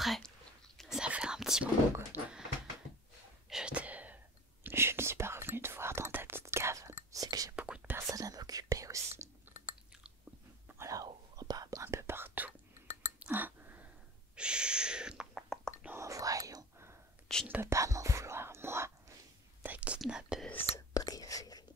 vrai, ça fait un petit moment que je ne suis pas revenue te voir dans ta petite cave. C'est que j'ai beaucoup de personnes à m'occuper aussi. Là-haut, un peu partout. Hein? Chut. Non, voyons. Tu ne peux pas m'en vouloir, moi, ta kidnappeuse préférée.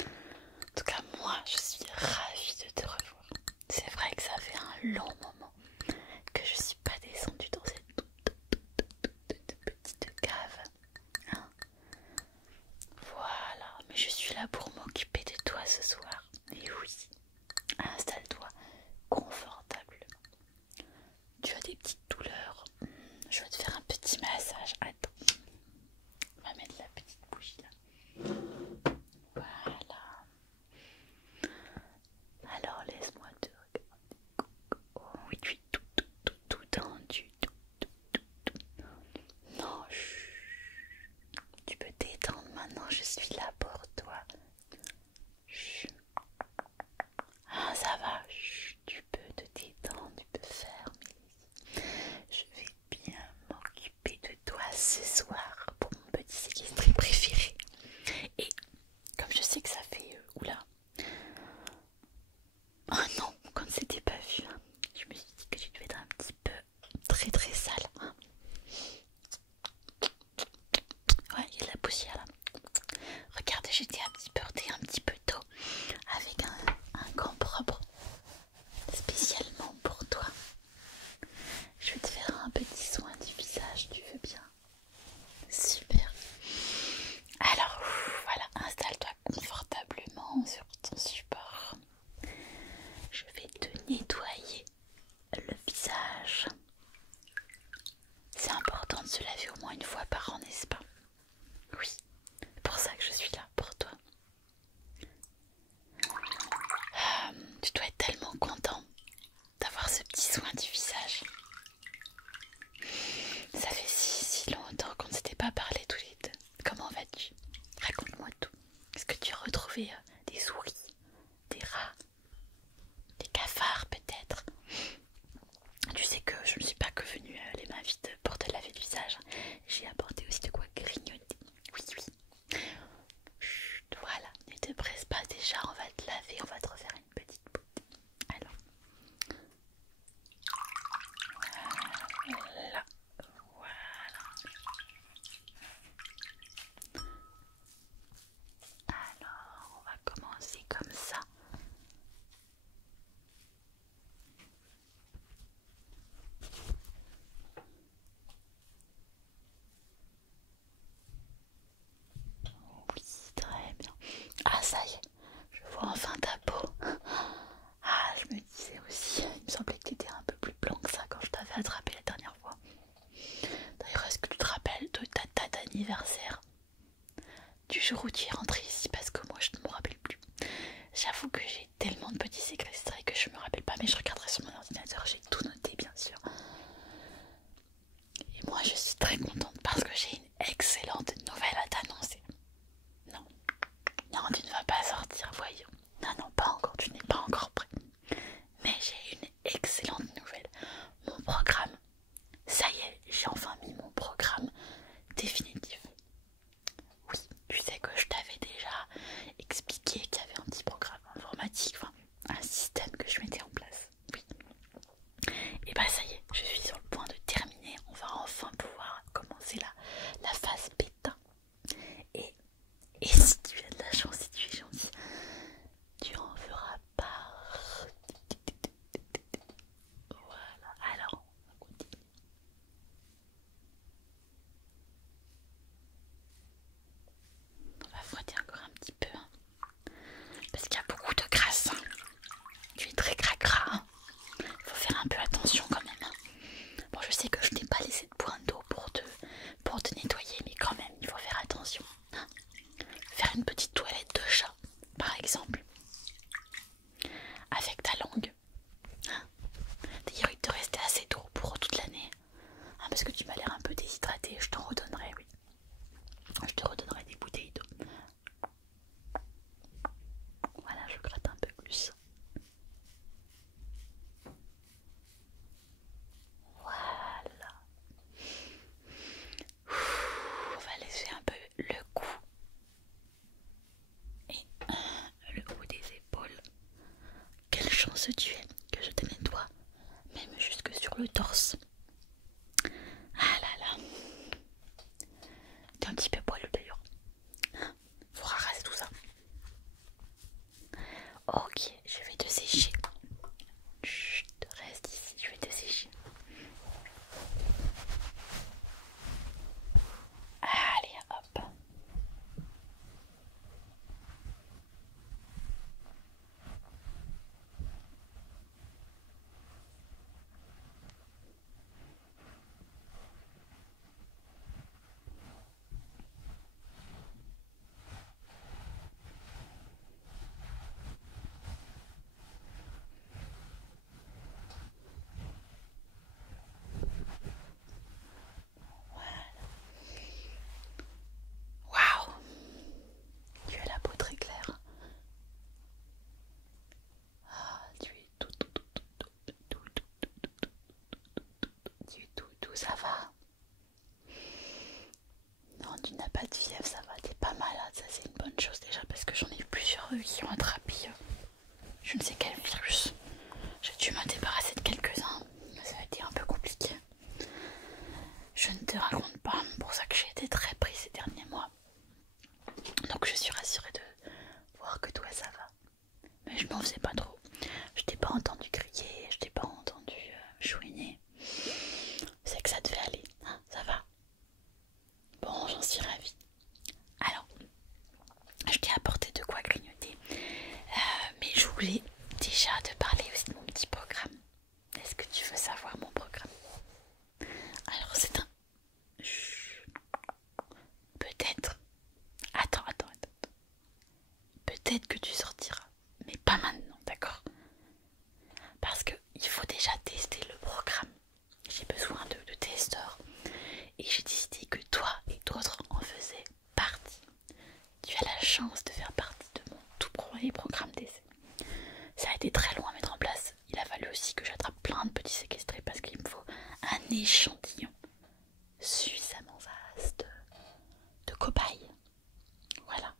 En tout cas, moi, je suis ravie de te revoir. C'est vrai que ça fait un long moment que je suis pas descendue dans cette toute petite cave. Hein? Voilà, mais je suis là pour m'occuper de toi ce soir. Et oui, installe-toi confortablement. Tu as des petites douleurs. Je vais te faire un petit massage. Attends, on va mettre la petite bougie là. Voilà. Alors laisse-moi te regarder. Oh oui, tu es tout tendu. Non, chut. Tu peux t'étendre maintenant, je suis là pour toi. Chut. Ah, ça va. Chut. Tu peux te détendre, tu peux fermer les yeux. Je vais bien m'occuper de toi ce soir pour mon petit séquestré préféré. Et comme je sais que ça fait... oula. Oh non, comme c'était pas vu, hein, je me suis dit que tu devais être un petit peu très sale. Hein. Ouais, il y a de la poussière là. Regarde, j'étais un petit peu un petit peu d'eau avec un gant propre spécialement pour toi. Je vais te faire un petit soin du visage, tu veux bien? Super. Alors, voilà, installe-toi confortablement sur ton support. Je vais te nettoyer le visage. C'est important de se laver au moins une fois par an, n'est-ce pas? Oui, c'est pour ça que je suis là, pour toi. Tu dois être tellement content d'avoir ce petit soin du visage. Ça fait si longtemps qu'on ne s'était pas parlé tous les deux. Comment vas-tu? Raconte-moi tout. Est-ce que tu as retrouvé des souris, des rats, des cafards peut-être? Tu sais que je ne suis pas que venue les mains vides pour te laver le visage. J'ai apporté aussi de quoi grignoter. Oui. Chut, voilà, ne te presse pas déjà, on va te laver, on va te refaire une petite beauté. Alors, voilà. Alors, on va commencer comme ça. Oui, très bien. Ah, ça y est, je vois enfin ta peau. Ah, je me disais aussi, il me semblait que tu étais un peu plus blanc que ça quand je t'avais attrapé la dernière fois. D'ailleurs, est-ce que tu te rappelles de ta date d'anniversaire? Du jour où tu es rentré ici, parce que moi je ne me rappelle plus. J'avoue que j'ai tellement de petits séquestrés que je me rappelle pas, mais je regarderai sur mon ordinateur, j'ai tout noté bien sûr. Et moi je suis très contente parce que j'ai une excellente nouvelle à t'annoncer. Non, tu ne vas pas sortir, voyons. Non, pas encore, tu n'es pas encore prêt. Mais j'ai une excellente nouvelle. Mon programme, ça y est, j'ai enfin mis mon programme définitif. Oui, tu sais que je t'avais que tu es, que je te nettoie, même jusque sur le torse. Ah là là. T'es un petit peu poilu d'ailleurs. Faudra raser tout ça. Ok, je vais te sécher. Chut, reste ici, je vais te sécher. Allez, hop. Waouh, tu as la peau très claire. Ah, tu es tout, tu es tout, ça va. Non, tu n'as pas de fièvre, ça va, t'es pas malade, ça c'est une bonne chose déjà parce que j'en ai eu plusieurs qui ont attrapé je ne sais quel virus. J'ai dû me débarrasser de quelques-uns, ça a été un peu compliqué. Je ne te raconte pas, pour ça que j'ai été très prise ces derniers mois. Donc je suis rassurée de voir que toi ça va. Mais je m'en faisais pas trop. Je t'ai pas entendu crier, je t'ai pas entendu chouiner. C'est que ça devait aller, hein, ça va. Bon, j'en suis ravie. Alors, je t'ai apporté de quoi grignoter. Mais je voulais déjà te parler aussi de mon petit programme. Est-ce que tu veux savoir mon programme? Alors c'est un... Peut-être... Attends. Peut-être que tu sortiras. Mais pas maintenant, d'accord? Parce que il faut déjà tester le programme. J'ai besoin de testeurs. Et j'ai décidé que toi et d'autres en faisaient partie. Tu as la chance de faire partie de mon tout premier programme d'essai. Ça a été très long à mettre en place. Il a fallu aussi que j'attrape plein de petits séquestrés parce qu'il me faut un échantillon suffisamment vaste de cobayes. Voilà.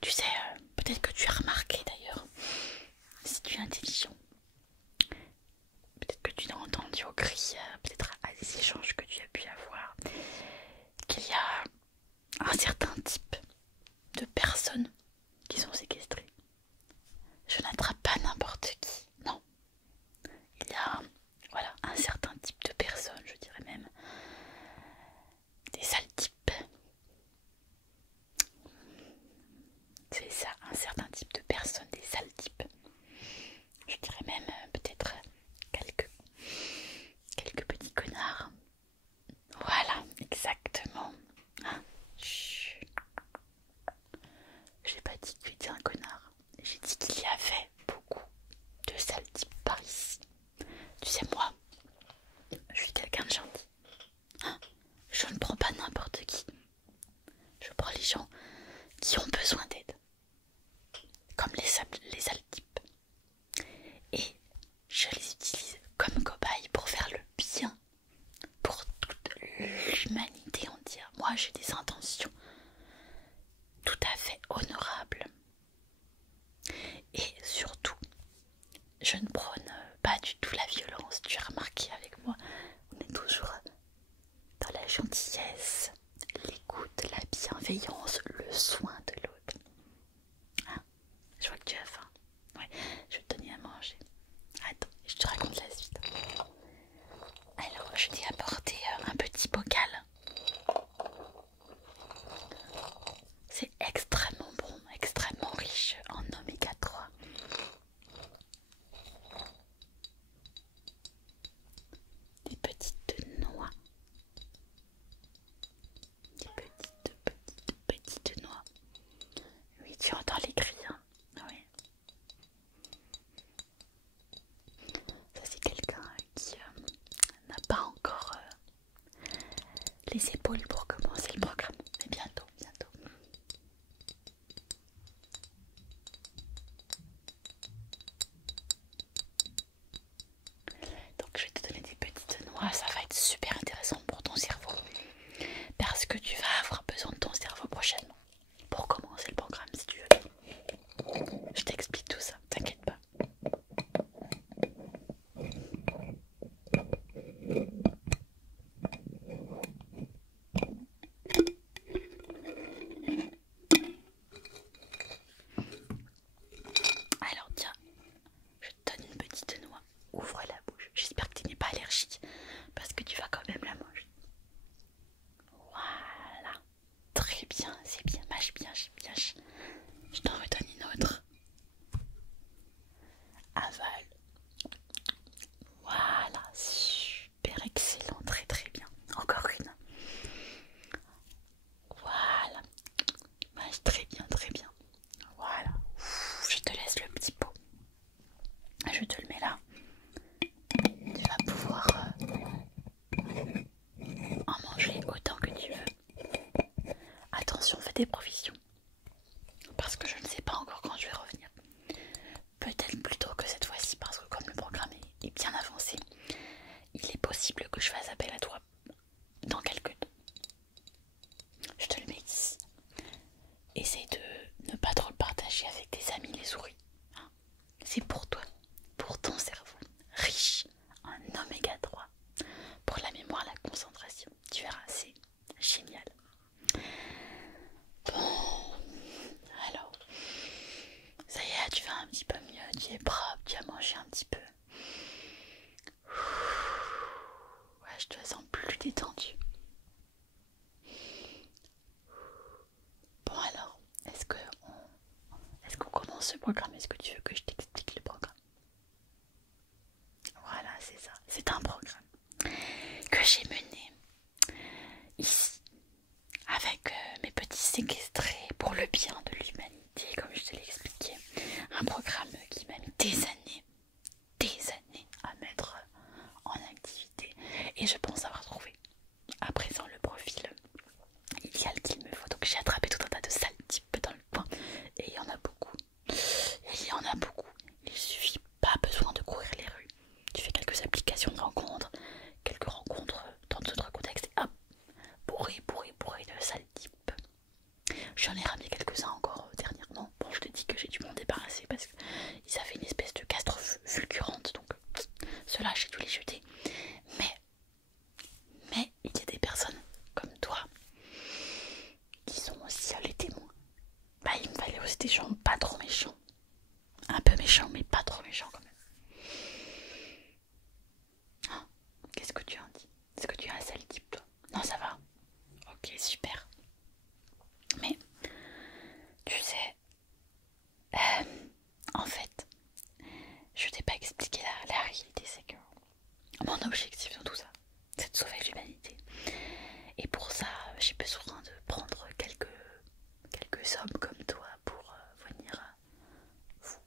Tu sais, peut-être que tu as remarqué d'ailleurs, si tu es intelligent, peut-être que tu as entendu au cri, peut-être à des échanges que tu as pu avoir, qu'il y a un certain type de personnes qui sont séquestrées. Je n'attrape pas n'importe qui, non. Il y a voilà, un certain type de personnes, je dirais même des sales types. C'est ça, un certain type de personnes, des sales types. Je dirais même peut-être quelques petits connards. Voilà, exactement. Hein, chut. J'ai pas dit que tu étais un connard. J'ai dit qu'il y avait beaucoup de sales types par ici. Tu sais, moi, je suis quelqu'un de gentil. Hein, je ne prends pas n'importe qui. Je prends les gens qui ont besoin d'aide. Comme les sales types. Et je les utilise comme cobayes pour faire le bien. Pour toute l'humanité entière. Moi, j'ai des intentions tout à fait honorables. Et surtout, je ne prône pas du tout la violence. Tu as remarqué avec moi, on est toujours dans la gentillesse, l'écoute, la bienveillance, le soin de l'autre. Hein, je vois que tu as faim. Ouais, je vais te donner à manger. Attends, je te raconte la suite. Alors, je t'ai apporté un petit bocal. C'est extrêmement bon, extrêmement riche en oméga 3. Des petites noix. Des petites noix. Oui, tu entends les cris, hein? Oui. Ça, c'est quelqu'un qui n'a pas encore les épaules pour commencer le programme. Mais bientôt. Donc je vais te donner des petites noix, ça va être super intéressant pour ton cerveau. Parce que tu vas avoir besoin de ton cerveau prochainement. Pour commencer le programme si tu veux. Je t'explique tout ça, t'inquiète pas. oméga 3 pour la mémoire, la concentration. Tu verras, c'est génial. Bon, alors, ça y est, tu vas un petit peu mieux, tu es propre, tu as mangé un petit peu. Ouais, je te sens plus détendu. Bon alors, est-ce qu'on commence le programme? Est-ce que tu veux que je t'explique le programme? Voilà, c'est ça. C'est un programme que j'ai mené ici avec mes petits séquestrés pour le bien de l'humanité, comme je te l'ai expliqué. Un programme qui m'a mis des années à mettre en activité, et je pense avoir trouvé à présent le profil idéal qu'il me faut. Donc j'ai attrapé tout un tas de sales types dans le coin, et il y en a beaucoup. Il suffit pas besoin de courir les rues. Tu fais quelques applications de rencontres, quelques rencontres dans d'autres contextes, et hop, bourré de sales types. J'en ai ramené quelques-uns encore dernièrement. Bon, je te dis que j'ai dû m'en débarrasser parce qu'ils avaient une espèce de castre fulgurante, donc ceux-là j'ai dû les jeter. Mais il y a des personnes comme toi qui sont aussi les témoins. Bah, il me fallait aussi des gens pas trop méchants. Un peu méchants, mais pas trop méchants quand même. Ah, qu'est-ce que tu en dis? Est-ce que tu es un sale type, toi? Non, ça va. Ok, super. Mais, tu sais, en fait, je t'ai pas expliqué la réalité, c'est que mon objectif dans tout ça, c'est de sauver l'humanité. Et pour ça, j'ai besoin de prendre quelques hommes comme toi pour venir vous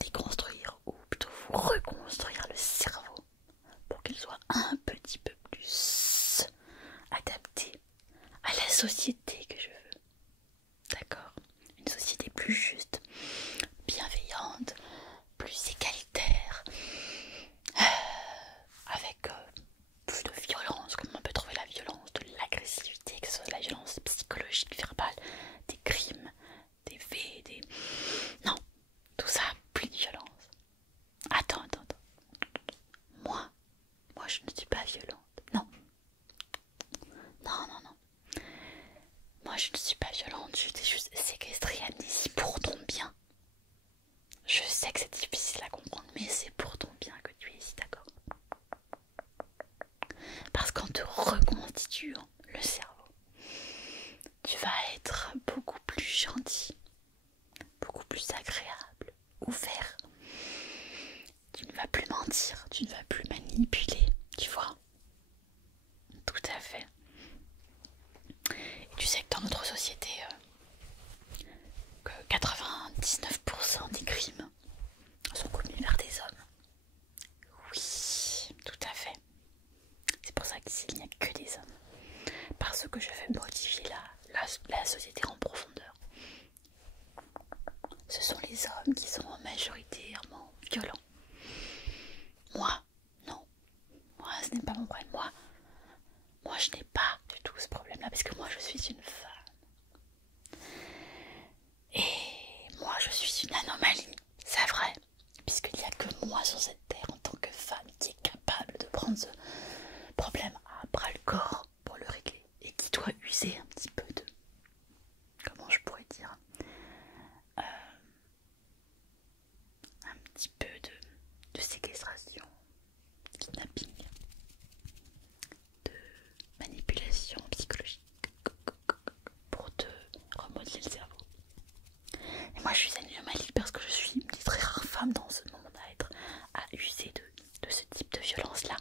déconstruire, ou plutôt vous reconstruire le cerveau pour qu'il soit un petit peu plus adapté à la société que je veux. D'accord? Une société plus juste, bienveillante, plus égalitaire, avec plus de violence, comme on peut trouver la violence, de l'agressivité, que ce soit de la violence psychologique, verbale, des crimes, des faits, des... Non, tout ça, plus de violence. Attends. Moi, je ne suis pas violente. Non. Moi, je ne suis pas violente, je t'ai juste séquestré amnésie pour ton bien. Je sais que c'est difficile à comprendre, mais c'est pour ton bien que tu es ici, d'accord? Parce qu'en te reconstituant le cerveau, tu vas être beaucoup plus gentil, beaucoup plus agréable, ouvert. Tu ne vas plus mentir, tu ne vas plus manipuler, tu vois? Tout à fait. Et tu sais que dans notre société, que 99% des crimes sont commis vers des hommes. Oui, tout à fait. C'est pour ça qu'il n'y a que des hommes. Parce que je veux modifier la société en profondeur. Ce sont les hommes qui sont majoritairement violents. Moi, non. Moi, ce n'est pas mon problème. Moi, je n'ai pas du tout ce problème-là parce que moi, je suis une femme. Et moi, je suis une anomalie, c'est vrai. Puisqu'il n'y a que moi sur cette terre en tant que femme qui est capable de prendre ce problème à bras le corps pour le régler. Et qui doit user un petit peu de... Comment je pourrais dire, un petit peu de séquestration, kidnapping, de manipulation psychologique pour te remodeler le cerveau. Et moi je suis une anomalie parce que je suis une des très rares femmes dans ce monde à user de ce type de violence là.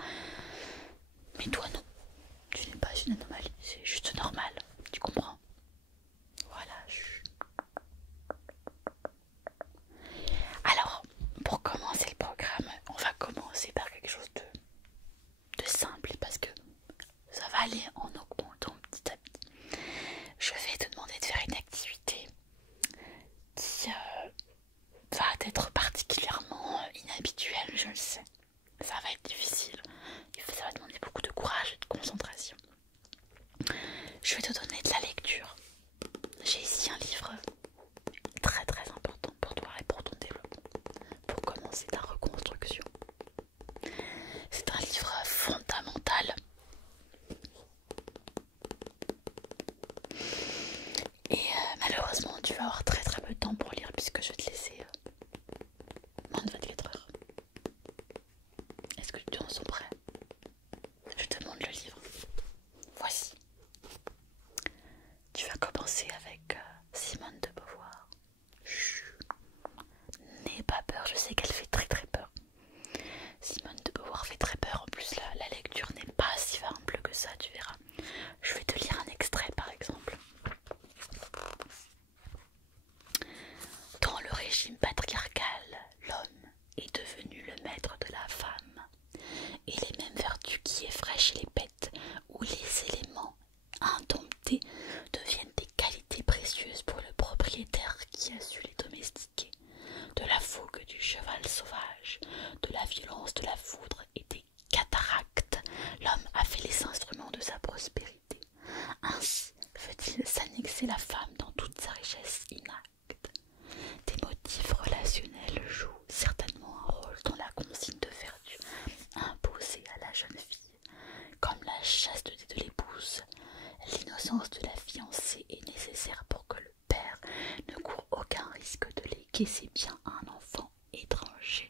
que c'est bien un enfant étranger.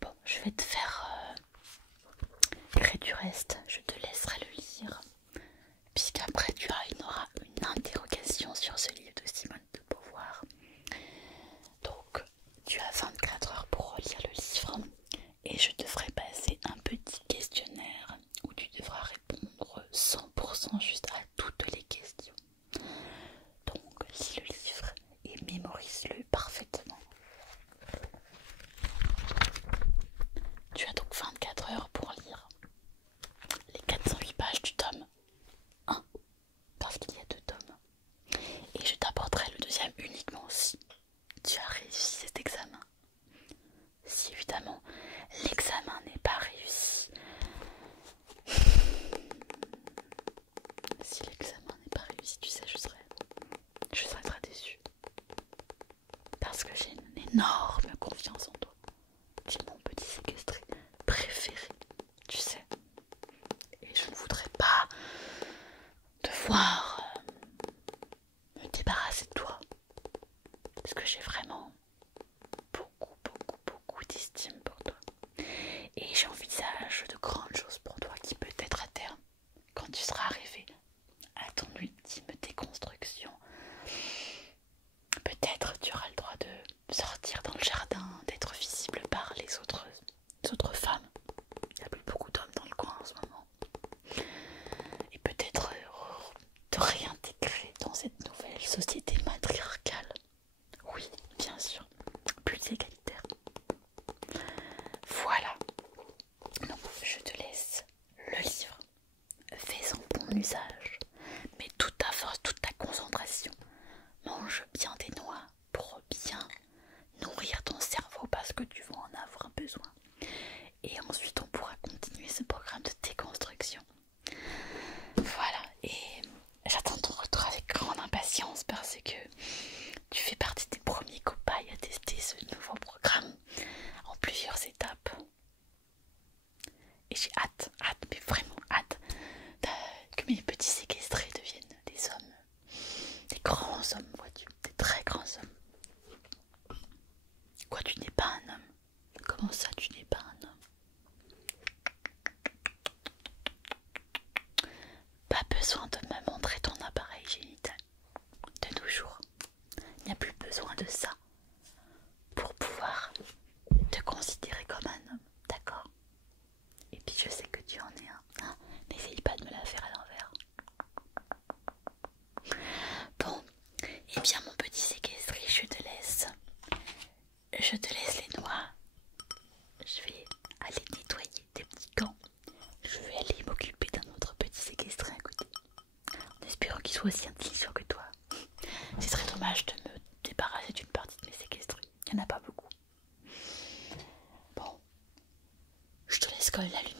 Bon, je vais te faire créer du reste, je te laisserai le lire, puisqu'après tu auras une interrogation sur ce livre de Simone de Beauvoir. Donc, tu as 24 heures pour relire le livre et je te ferai passer un petit questionnaire où tu devras répondre 100% juste à toutes les questions. Donc, lis le livre et mémorise-le parfaitement. Tu as donc 24 heures pour lire les 408 pages du tome 1, parce qu'il y a 2 tomes. Et je t'apporterai le deuxième uniquement si tu as réussi cet examen. Si évidemment l'examen n'est pas réussi, si l'examen n'est pas réussi, tu sais, je serai très déçue. Parce que j'ai une énorme confiance en toi. Tu es mon petit séquestré préféré, tu sais. Et je ne voudrais pas devoir me débarrasser de toi. Parce que j'ai vraiment beaucoup d'estime pour toi. Et j'envisage de grandes choses pour toi qui peut-être à terme, quand tu seras arrivé à ton ultime déconstruction, peut-être tu auras le droit de sortir dans le jardin, d'être visible par les autres femmes. Il n'y a plus beaucoup d'hommes dans le coin en ce moment. Et peut-être te réintégrer dans cette nouvelle société matriarcale. Oui, bien sûr, plus égalitaire. Voilà. Donc je te laisse le livre. Fais-en bon usage. Mets toute ta force, toute ta concentration. Mange bien des noix pour bien nourrir ton cerveau parce que tu vas en avoir besoin. Et ensuite on pourra continuer ce programme de déconstruction. Voilà, et j'attends ton retour avec grande impatience parce que tu fais partie des premiers cobayes à tester ce nouveau programme en plusieurs étapes. Et j'ai hâte, mais vraiment hâte que mes petits séquestrés deviennent des hommes, des grands hommes, vois-tu, des très grands hommes. Quoi, tu n'es pas un homme? Comment ça, tu n'es pas un homme? Pas besoin de me montrer ton appareil génital de nos jours. Il n'y a plus besoin de ça pour pouvoir te considérer comme un homme, d'accord? Et puis je sais que tu en es un, hein? N'essaye pas de me la faire à l'envers. Bon, et bien mon petit séquestré, je te laisse les noix. Je vais aller nettoyer tes petits gants. Je vais aller m'occuper d'un autre petit séquestré à côté, en espérant qu'il soit aussi intelligent que toi. C'est très dommage de me débarrasser d'une partie de mes séquestrés. Il n'y en a pas beaucoup. Bon, je te laisse coller la lumière.